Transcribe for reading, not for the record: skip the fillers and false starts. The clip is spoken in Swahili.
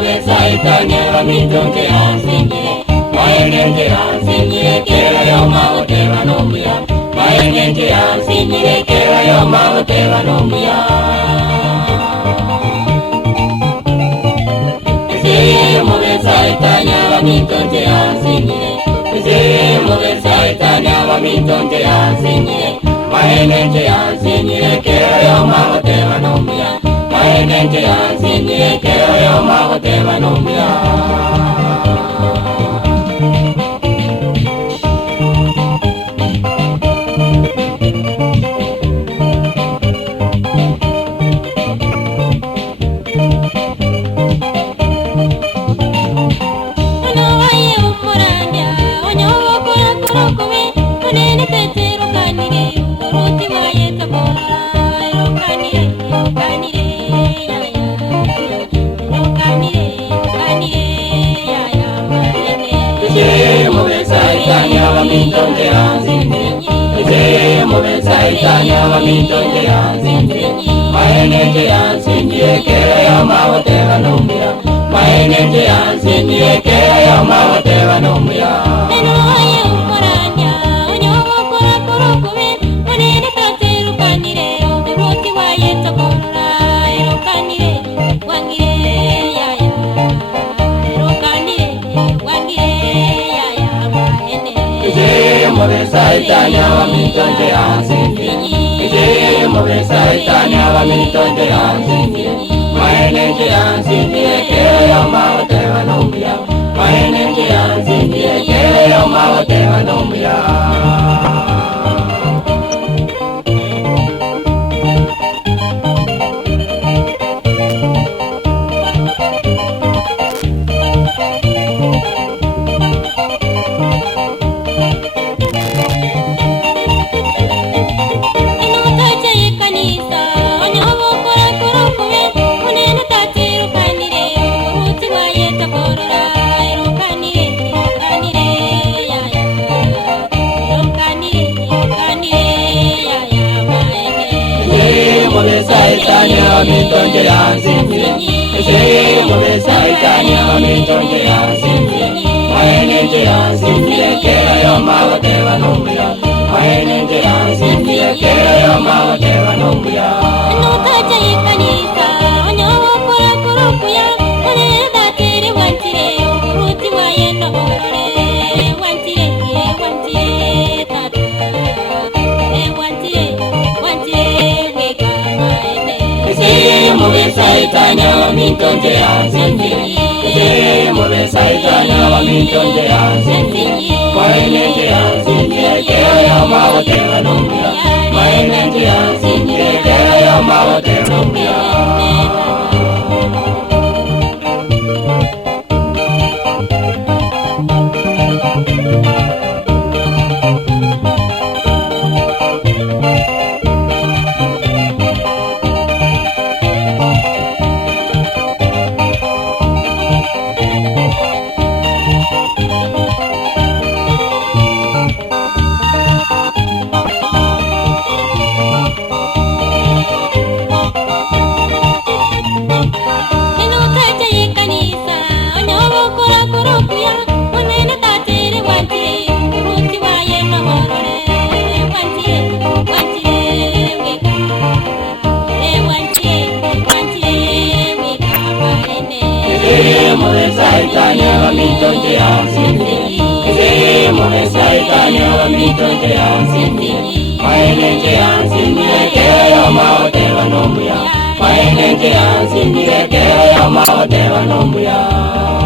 mube saitanya bamitonje ansingire mayenenje ansingire kera yo mawotera nomuya mayenenje ansingire kera yo mawotera nomuya mube saitanya bamitonje ansingire mube saitanya bamitonje ansingire mayenenje ansingire kera yo mawotera nomuya mayenenje ansingire kera yo mawotera nomuya mube saitanya bamitonje ansingire mube saitanya bamitonje ansingire mayenenje ansingire kera yo mawotera nomuya mayenenje ansingire kera yo mawotera nomuya mube saitanya bamitonje ansingire mube saitanya bamitonje ansingire mayenenje ansingire kera yo mawotera nomuya mayenenje ansingire kera yo mawotera nomuya mube saitanya bamitonje ansingire mube saitanya bamitonje ansingire mayenenje ansingire kera yo mawotera nomuya mayenenje ansingire kera yo mawotera nomuya mube saitanya bamitonje ansingire mube saitanya bamitonje ansingire mayenenje ansingire kera yo mawotera nomuya mayenenje ansingire kera yo mawotera nomuya mube saitanya bamitonje ansingire mube saitanya bamitonje ansingire mayenenje ansingire kera yo mawotera nomuya mayenenje ansingire kera yo mawotera nomuya